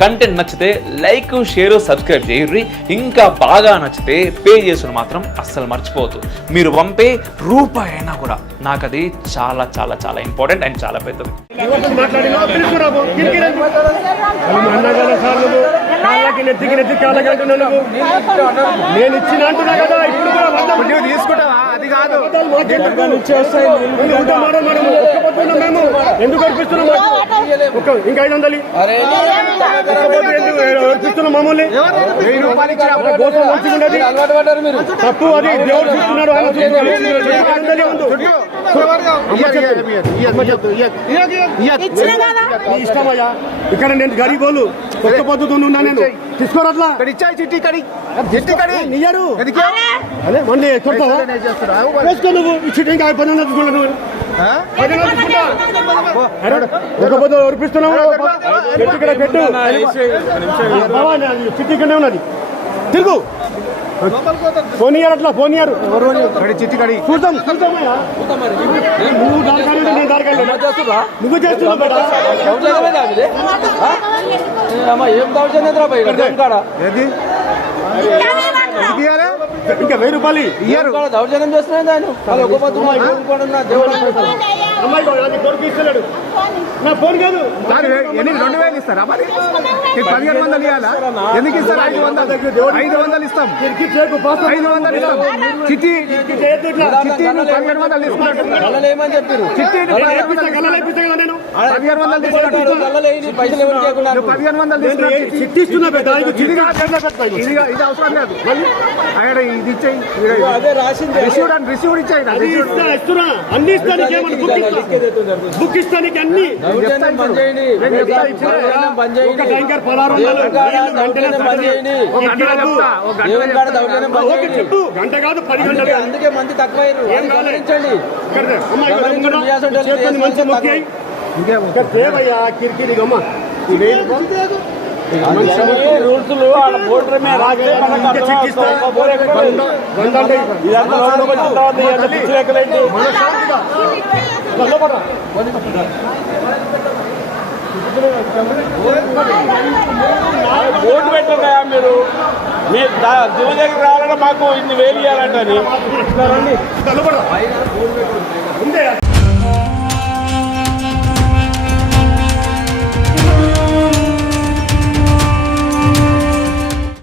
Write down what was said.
Content నచ్చితే like share subscribe చేయర్రి. ఇంకా బాగా నచ్చితే పే చేసుకుని మాత్రం అస్సలు మర్చిపోవద్దు. మీరు పంపే రూపాయి అయినా కూడా నాకు అది చాలా చాలా చాలా ఇంపార్టెంట్ అండ్ చాలా పెద్దది. నేను ఇచ్చిన అంటున్నా కదా ఇప్పుడు తీసుకుంటావా? అది కాదు. ఎందుకు? ఒక్క ఇంకా ఐదు వందలు ఇ. ఒక్క పొద్దు ఎందుకు ఉండదు తప్పు అది దేవుడు చూస్తున్నాడు ఇష్టమయ్యా. ఇక్కడ నేను గరీబోలు ఒక్క పొద్దుతో ఉన్నా నేను. తీసుకోరు అట్లా? ఇక్కడ ఇచ్చాయి చిట్టి కడి చిట్టి కడి నియ్యరు. ఎందుకే అదే మళ్ళీ కొడతావా వేసుకో నువ్వు. ఇచ్చి పది ఒక పొద్దు ఒరిపిస్తున్నావు పెట్టు ఇక్కడ పెట్టు బావా, అది చిట్టి ఇక్కడే ఉన్నది తిరుగు ఫోన్ ఇయ్యారు అట్లా ఫోన్ ఇయ్యారు చిట్టి కడి చూద్దాం నువ్వు నేను. నువ్వు చేస్తున్నావు ఏం దౌర్జన్యం ఇంకా వెయ్యి రూపాయలు ఇయ్యి. ఇయ్యరు. కాడ దౌర్జన్యం చేస్తున్నాయి దాన్ని ఒక పొద్దు మా నా ఫోన్ కాదు. రెండు వేలు ఇస్తారా మరి? పదిహేను వందలు ఇవ్వాలా ఎందుకు ఇస్తారు? ఐదు వందలు. ఐదు వందలు ఇస్తాం. ఐదు వందలు ఇస్తాం. చిట్టి. చిట్టి పదిహేను వందలు తీసుకున్నట్టు. చిట్టి పదిహేను వందలు తీసుకున్నట్టు. పదిహేను వందలు తీసుకున్నట్టు. ఇది అవసరం లేదు. అక్కడ ఇది ఇచ్చేయి. రిసీవ్డ్ అని రిసీవ్డ్ ఇచ్చేయి అన్ని ఇస్తా నీకేమన్నా బుక్ ఇస్తా. బుక్ ఇస్తా నీకు అన్ని. బంద్ చేయండి. పదహారు వెంటనే చెప్పు. గంట కాదు పది గంటలు అందుకే మంది తక్కువ ఏం. గమనించండి. ఇక్కడ అమ్మ ఇక్కడ గమనించండి, ఉంగరం, మీ అసలు చేతితోని మంచిగా మొక్కి అయ్యి. ఇక్కడ దేవయ్యా కిరికిరి అంటే ఇదంతా ఓటు పెట్టగా మీరు? మీ దివ దగ్గర రావాలంటే మాకు ఇన్ని వేలు. ఉందే